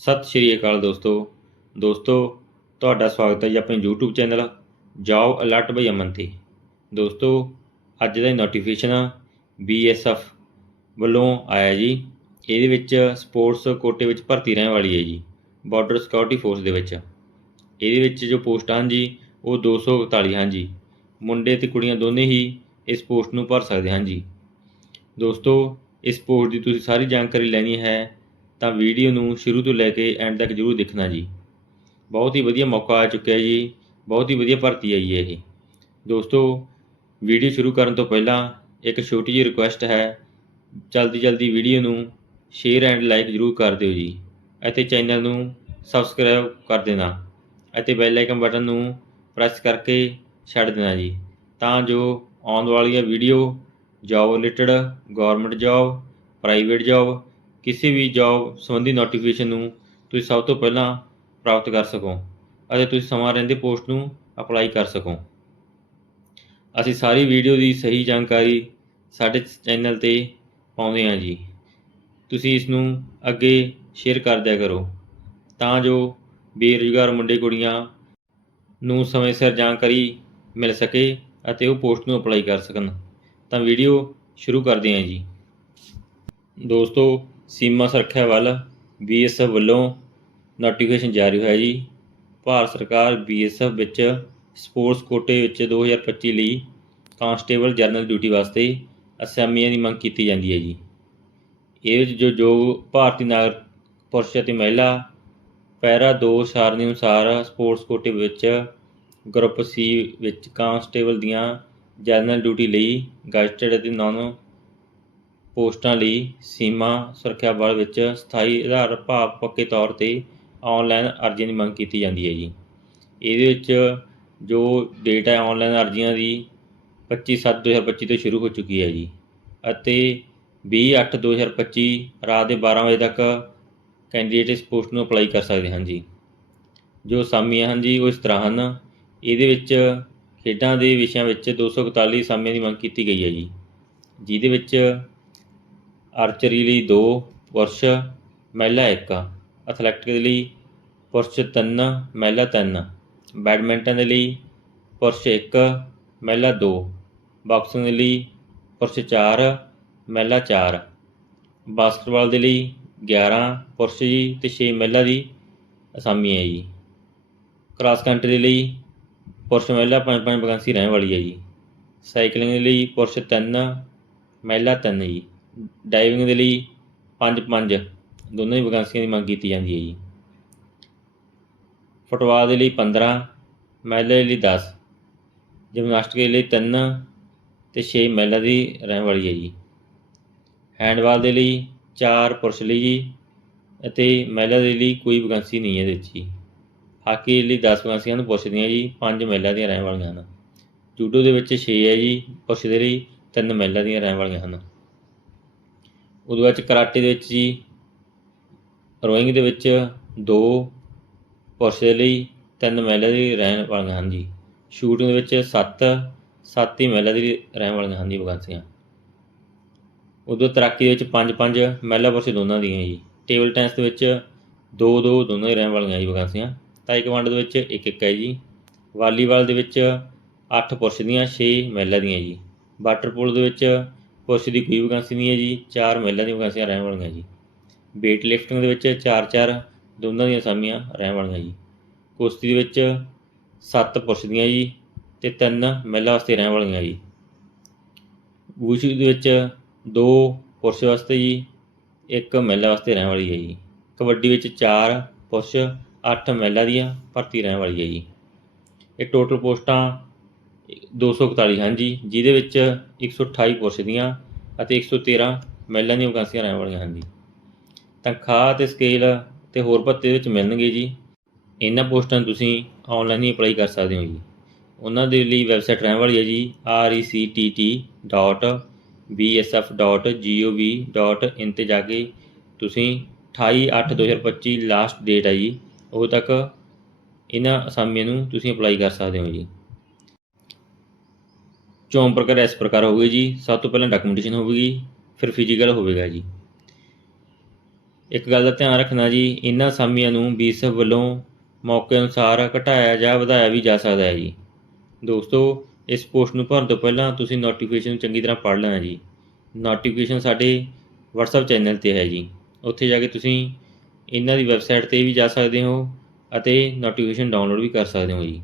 ਸਤਿ ਸ਼੍ਰੀ ਅਕਾਲ ਦੋਸਤੋ। ਦੋਸਤੋ, ਤੁਹਾਡਾ ਸਵਾਗਤ ਹੈ ਜੀ ਆਪਣੇ YouTube channel job alert by Aman ਤੇ। ਦੋਸਤੋ, ਅੱਜ ਦਾ ਨੋਟੀਫਿਕੇਸ਼ਨ BSF ਵੱਲੋਂ ਆਇਆ ਜੀ। ਇਹਦੇ ਵਿੱਚ ਸਪੋਰਟਸ ਕੋਟੇ ਵਿੱਚ ਭਰਤੀ ਰਹਿਣ ਵਾਲੀ ਹੈ ਜੀ ਬਾਰਡਰ ਸਿਕਿਉਰਿਟੀ ਫੋਰਸ ਦੇ ਵਿੱਚ। ਇਹਦੇ ਵਿੱਚ ਜੋ ਪੋਸਟਾਂ ਹਨ ਜੀ, ਉਹ 241 ਹਨ ਜੀ। ਮੁੰਡੇ ਤੇ ਕੁੜੀਆਂ ਦੋਨੇ ਹੀ ਇਸ ਪੋਸਟ ਨੂੰ ਭਰ ਸਕਦੇ ਹਨ ਜੀ। ਦੋਸਤੋ, ਇਸ ਪੋਸਟ ਦੀ ਤੁਸੀਂ ਸਾਰੀ ਜਾਣਕਾਰੀ ਲੈਣੀ ਹੈ ਤਾਂ ਵੀਡੀਓ ਨੂੰ ਸ਼ੁਰੂ ਤੋਂ ਲੈ ਕੇ ਐਂਡ ਤੱਕ ਜ਼ਰੂਰ ਦੇਖਣਾ ਜੀ। ਬਹੁਤ ਹੀ ਵਧੀਆ ਮੌਕਾ ਆ ਚੁੱਕਿਆ ਜੀ। ਬਹੁਤ ਹੀ ਵਧੀਆ ਭਰਤੀ ਆਈ ਹੈ ਇਹ। ਦੋਸਤੋ, ਵੀਡੀਓ ਸ਼ੁਰੂ ਕਰਨ ਤੋਂ ਪਹਿਲਾਂ ਇੱਕ ਛੋਟੀ ਜਿਹੀ ਰਿਕੁਐਸਟ ਹੈ। ਜਲਦੀ ਜਲਦੀ ਵੀਡੀਓ ਨੂੰ ਸ਼ੇਅਰ ਐਂਡ ਲਾਈਕ ਜ਼ਰੂਰ ਕਰ ਦਿਓ ਜੀ। ਅਤੇ ਚੈਨਲ ਨੂੰ ਸਬਸਕ੍ਰਾਈਬ ਕਰ ਦੇਣਾ। ਅਤੇ ਬੈਲ ਆਈਕਨ ਬਟਨ ਨੂੰ ਪ੍ਰੈਸ ਕਰਕੇ ਛੱਡ ਦੇਣਾ ਜੀ। ਤਾਂ ਜੋ ਆਉਣ ਵਾਲੀਆਂ video job related government job private job ਕਿਸੇ ਵੀ ਜੌਬ ਸੰਬੰਧੀ ਨੋਟੀਫਿਕੇਸ਼ਨ ਨੂੰ ਤੁਸੀਂ ਸਭ ਤੋਂ ਪਹਿਲਾਂ ਪ੍ਰਾਪਤ ਕਰ ਸਕੋ ਅਤੇ ਤੁਸੀਂ ਸਮਾਂ ਰਹਿੰਦੇ ਪੋਸਟ ਨੂੰ ਅਪਲਾਈ ਕਰ ਸਕੋ। ਅਸੀਂ ਸਾਰੀ ਵੀਡੀਓ ਦੀ ਸਹੀ ਜਾਣਕਾਰੀ ਸਾਡੇ ਚੈਨਲ ਤੇ ਪਾਉਂਦੇ ਹਾਂ ਜੀ। ਤੁਸੀਂ ਇਸ ਨੂੰ ਅੱਗੇ ਸ਼ੇਅਰ ਕਰ ਦਿਆ ਕਰੋ ਤਾਂ ਜੋ ਬੇਰੁਜ਼ਗਾਰ ਮੁੰਡੇ ਕੁੜੀਆਂ ਨੂੰ ਸਮੇਂ ਸਿਰ ਜਾਣਕਾਰੀ ਮਿਲ ਸਕੇ ਅਤੇ ਉਹ ਪੋਸਟ ਨੂੰ ਅਪਲਾਈ ਕਰ ਸਕਣ। ਤਾਂ ਵੀਡੀਓ ਸ਼ੁਰੂ ਕਰਦੇ ਹਾਂ ਜੀ। ਦੋਸਤੋ ਸੀਮਾ ਸੁਰੱਖਿਆ ਵੱਲ ਬੀਐਸਐਫ ਵੱਲੋਂ ਨੋਟੀਫਿਕੇਸ਼ਨ ਜਾਰੀ ਹੋਇਆ ਜੀ। ਭਾਰਤ ਸਰਕਾਰ ਬੀਐਸਐਫ ਵਿੱਚ ਸਪੋਰਟਸ ਕੋਟੇ ਵਿੱਚ 2025 ਲਈ ਕਾਂਸਟੇਬਲ ਜਨਰਲ ਡਿਊਟੀ ਵਾਸਤੇ ਅਸਾਮੀਆਂ ਦੀ ਮੰਗ ਕੀਤੀ ਜਾਂਦੀ ਹੈ ਜੀ। ਇਹ ਵਿੱਚ ਜੋ ਜੋ ਭਾਰਤੀ ਨਾਗਰਿਕ ਪੁਰਸ਼ ਅਤੇ ਮਹਿਲਾ ਪੈਰਾ 2 ਸਾਰਣੀ ਅਨੁਸਾਰ ਸਪੋਰਟਸ ਕੋਟੇ ਵਿੱਚ ਗਰੁੱਪ ਸੀ ਵਿੱਚ ਕਾਂਸਟੇਬਲ ਦੀਆਂ ਜਨਰਲ ਡਿਊਟੀ ਲਈ ਗਜ਼ਟਡ ਅਤੇ ਨਾਨ ਪੋਸਟਾਂ ਲਈ ਸੀਮਾ ਸੁਰੱਖਿਆ ਬਲ ਵਿੱਚ ਸਥਾਈ ਆਧਾਰ ਭਾਵ ਪੱਕੇ ਤੌਰ ਤੇ ਆਨਲਾਈਨ ਅਰਜ਼ੀਆਂ ਦੀ ਮੰਗ ਕੀਤੀ ਜਾਂਦੀ ਹੈ ਜੀ। ਇਹਦੇ ਵਿੱਚ ਜੋ ਡੇਟ ਹੈ ਆਨਲਾਈਨ ਅਰਜ਼ੀਆਂ ਦੀ 25/7/2025 ਤੋਂ ਸ਼ੁਰੂ ਹੋ ਚੁੱਕੀ ਹੈ ਜੀ ਅਤੇ 20/8/2025 ਰਾਤ ਦੇ 12 ਵਜੇ ਤੱਕ ਕੈਂਡੀਡੇਟ ਇਸ ਪੋਸਟ ਨੂੰ ਅਪਲਾਈ ਕਰ ਸਕਦੇ ਹਨ ਜੀ। ਜੋ ਸਾਮੀਆਂ ਹਨ ਜੀ, ਉਹ ਇਸ ਤਰ੍ਹਾਂ ਹਨ। ਇਹਦੇ ਵਿੱਚ ਖੇਡਾਂ ਦੇ ਵਿਸ਼ਿਆਂ ਵਿੱਚ 241 ਸਾਮੀਆਂ ਦੀ ਮੰਗ ਕੀਤੀ ਗਈ ਹੈ ਜੀ। ਜਿਹਦੇ ਵਿੱਚ ਆਰਚਰੀ ਲਈ 2 ਪੁਰਸ਼ ਮਹਿਲਾ 1 ਐਥਲੈਟਿਕ ਦੇ ਲਈ ਪੁਰਸ਼ 3 ਮਹਿਲਾ 3 ਬੈਡਮਿੰਟਨ ਦੇ ਲਈ ਪੁਰਸ਼ 1 ਮਹਿਲਾ 2 ਬਾਕਸਿੰਗ ਦੇ ਲਈ ਪੁਰਸ਼ 4 ਮਹਿਲਾ 4 ਬਾਸਕਟਬਾਲ ਦੇ ਲਈ 11 ਪੁਰਸ਼ ਜੀ ਤੇ 6 ਮਹਿਲਾ ਦੀ ਅਸਾਮੀ ਹੈ ਜੀ। ਕ੍ਰਾਸ ਕੰਟਰੀ ਦੇ ਲਈ ਪੁਰਸ਼ ਮਹਿਲਾ ਪੰਜ ਪੰਜ ਵੈਕੈਂਸੀ ਰਹਿਣ ਵਾਲੀ ਹੈ ਜੀ। ਸਾਈਕਲਿੰਗ ਦੇ ਲਈ ਪੁਰਸ਼ 3 ਮਹਿਲਾ 3 ਜੀ। ਡਾਈਵਿੰਗ ਦੇ ਲਈ 5 5 ਦੋਨਾਂ ਦੀ ਵੈਕੈਂਸੀਆਂ ਦੀ ਮੰਗ ਕੀਤੀ ਜਾਂਦੀ ਹੈ ਜੀ। ਫੁੱਟਬਾਲ ਦੇ ਲਈ 15 ਮਹਿਲਾ ਦੇ ਲਈ 10 ਜਿਮਨਾਸਟਿਕ ਦੇ ਲਈ 3 ਤੇ 6 ਮਹਿਲਾ ਦੀ ਰਹਿਣ ਵਾਲੀ ਹੈ ਜੀ। ਹੈਂਡਬਾਲ ਦੇ ਲਈ 4 ਪੁਰਸ਼ ਲਈ ਜੀ ਅਤੇ ਮਹਿਲਾ ਦੇ ਲਈ ਕੋਈ ਵੈਕੈਂਸੀ ਨਹੀਂ ਹੈ ਇਹਦੇ ਵਿੱਚ ਜੀ। ਹਾਕੀ ਲਈ 10 ਵੈਕੈਂਸੀਆਂ ਨੂੰ ਪੁਰਸ਼ ਦੀਆਂ ਜੀ 5 ਮਹਿਲਾ ਦੀਆਂ ਰਹਿਣ ਵਾਲੀਆਂ ਹਨ। ਜੂਡੋ ਦੇ ਵਿੱਚ 6 ਹੈ ਜੀ, ਪੁਰਸ਼ ਦੇ ਲਈ 3 ਮਹਿਲਾ ਦੀਆਂ ਰਹਿਣ ਵਾਲੀਆਂ ਹਨ। ਉਹਦੇ ਵਿੱਚ ਕਰਾਟੇ ਦੇ ਵਿੱਚ ਜੀ, ਰੋਇੰਗ ਦੇ ਵਿੱਚ ਦੋ, ਪੁਰਸ਼ ਦੇ ਲਈ ਤਿੰਨ ਮਹਿਲਾ ਦੀ ਰਹਿਣ ਵਾਲੀਆਂ ਹਨ ਜੀ। ਸ਼ੂਟਿੰਗ ਦੇ ਵਿੱਚ 7 7 ਹੀ ਮਹਿਲਾ ਦੀ ਰਹਿਣ ਵਾਲੀਆਂ ਹਨ ਜੀ ਵੈਕੈਂਸੀਆਂ ਉਦੋਂ ਤੈਰਾਕੀ ਦੇ ਵਿੱਚ 5 5 ਮਹਿਲਾ ਪੁਰਸ਼ ਦੋਨਾਂ ਦੀਆਂ ਜੀ। ਟੇਬਲ ਟੈਨਿਸ ਦੇ ਵਿੱਚ 2 2 ਦੋਨਾਂ ਹੀ ਰਹਿਣ ਵਾਲੀਆਂ ਜੀ ਵੈਕੈਂਸੀਆਂ ਤਾਈਕਵਾਂਡੋ ਦੇ ਵਿੱਚ ਇੱਕ ਇੱਕ ਹੈ ਜੀ। ਵਾਲੀਬਾਲ ਦੇ ਵਿੱਚ 8 ਪੁਰਸ਼ ਦੀਆਂ 6 ਮਹਿਲਾ ਦੀਆਂ ਜੀ। ਵਾਟਰ ਪੋਲੋ ਦੇ ਵਿੱਚ ਪੁਰਸ਼ ਦੀ ਕੋਈ ਵੈਕੈਂਸੀ ਨਹੀਂ ਹੈ ਜੀ, ਚਾਰ ਮਹਿਲਾ ਦੀਆਂ ਵੈਕੈਂਸੀਆਂ ਰਹਿਣ ਵਾਲੀਆਂ ਜੀ। ਵੇਟ ਲਿਫਟਿੰਗ ਦੇ ਵਿੱਚ 4 4 ਦੋਨਾਂ ਦੀਆਂ ਅਸਾਮੀਆਂ ਰਹਿਣ ਵਾਲੀਆਂ ਜੀ। ਕੁਸ਼ਤੀ ਦੇ ਵਿੱਚ ਸੱਤ ਪੁਰਸ਼ ਦੀਆਂ ਜੀ ਤੇ ਤਿੰਨ ਮਹਿਲਾ ਵਾਸਤੇ ਰਹਿਣ ਵਾਲੀਆਂ ਜੀ। ਵੂਸ਼ੂ ਦੇ ਵਿੱਚ ਦੋ ਪੁਰਸ਼ ਵਾਸਤੇ ਜੀ, ਇੱਕ ਮਹਿਲਾ ਵਾਸਤੇ ਰਹਿਣ ਵਾਲੀ ਹੈ ਜੀ। ਕਬੱਡੀ ਵਿੱਚ ਚਾਰ ਪੁਰਸ਼ 8 ਮਹਿਲਾ ਦੀਆਂ ਭਰਤੀ ਰਹਿਣ ਵਾਲੀ ਹੈ ਜੀ। ਇਹ ਟੋਟਲ ਪੋਸਟਾਂ 241 ਹਨ ਜੀ ਜਿਹਦੇ ਵਿੱਚ 128 ਪੁਰਸ਼ ਦੀਆਂ ਅਤੇ 113 ਮਹਿਲਾ ਦੀਆਂ ਵੈਕੈਂਸੀਆਂ ਰਹਿਣ ਵਾਲੀਆਂ ਹਨ ਜੀ ਤਨਖਾਹ ਤੇ ਸਕੇਲ ਤੇ ਹੋਰ ਭੱਤੇ ਵਿੱਚ ਮਿਲਣਗੇ ਜੀ। ਇਹਨਾਂ ਪੋਸਟਾਂ ਨੂੰ ਤੁਸੀਂ ਆਨਲਾਈਨ ਹੀ ਅਪਲਾਈ ਕਰ ਸਕਦੇ ਹੋ ਜੀ। ਉਹਨਾਂ ਦੇ ਲਈ ਵੈਬਸਾਈਟ ਰਹਿਣ ਵਾਲੀ ਹੈ ਜੀ rectt.bsf.gov.in ਤੇ ਜਾ ਕੇ ਤੁਸੀਂ 28/8/2025 ਲਾਸਟ ਡੇਟ ਹੈ ਜੀ ਉਦੋਂ ਤੱਕ ਇਹਨਾਂ ਅਸਾਮੀਆਂ ਨੂੰ ਤੁਸੀਂ ਅਪਲਾਈ ਕਰ ਸਕਦੇ ਹੋ ਜੀ। ਚੋਣ ਪ੍ਰਕਿਰਿਆ ਇਸ ਪ੍ਰਕਾਰ ਹੋਵੇਗੀ ਜੀ। ਸਭ ਤੋਂ ਪਹਿਲਾਂ ਡਾਕੂਮੈਂਟੇਸ਼ਨ ਹੋਵੇਗੀ ਫਿਰ ਫਿਜ਼ੀਕਲ ਹੋਵੇਗਾ ਜੀ। ਇੱਕ ਗੱਲ ਦਾ ਧਿਆਨ ਰੱਖਣਾ ਜੀ, ਇਹਨਾਂ ਅਸਾਮੀਆਂ ਨੂੰ ਬੀਐਸਐਫ ਵੱਲੋਂ ਮੌਕੇ ਅਨੁਸਾਰ ਘਟਾਇਆ ਜਾਂ ਵਧਾਇਆ ਵੀ ਜਾ ਸਕਦਾ ਹੈ ਜੀ। ਦੋਸਤੋ, ਇਸ ਪੋਸਟ ਨੂੰ ਭਰਨ ਤੋਂ ਪਹਿਲਾਂ ਤੁਸੀਂ ਨੋਟੀਫਿਕੇਸ਼ਨ ਚੰਗੀ ਤਰ੍ਹਾਂ ਪੜ੍ਹ ਲੈਣਾ ਜੀ। ਨੋਟੀਫਿਕੇਸ਼ਨ ਸਾਡੇ WhatsApp ਚੈਨਲ ਤੇ ਹੈ ਜੀ। ਉੱਥੇ ਜਾ ਕੇ ਤੁਸੀਂ ਇਹਨਾਂ ਦੀ ਵੈਬਸਾਈਟ ਤੇ ਵੀ ਜਾ ਸਕਦੇ ਹੋ ਅਤੇ ਨੋਟੀਫਿਕੇਸ਼ਨ ਡਾਊਨਲੋਡ ਵੀ ਕਰ ਸਕਦੇ ਹੋ ਜੀ।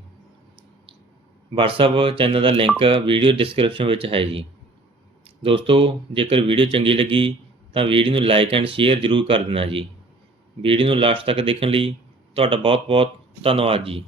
WhatsApp ਚੈਨਲ ਦਾ ਲਿੰਕ ਵੀਡੀਓ ਡਿਸਕ੍ਰਿਪਸ਼ਨ ਵਿੱਚ ਹੈ ਜੀ। ਦੋਸਤੋ, ਜੇਕਰ ਵੀਡੀਓ ਚੰਗੀ ਲੱਗੀ, ਤਾਂ ਵੀਡੀਓ ਨੂੰ ਲਾਈਕ ਐਂਡ ਸ਼ੇਅਰ ਜ਼ਰੂਰ ਕਰ ਦੇਣਾ ਜੀ। ਵੀਡੀਓ ਨੂੰ ਲਾਸਟ ਤੱਕ ਦੇਖਣ ਲਈ ਤੁਹਾਡਾ ਬਹੁਤ ਬਹੁਤ ਧੰਨਵਾਦ ਜੀ।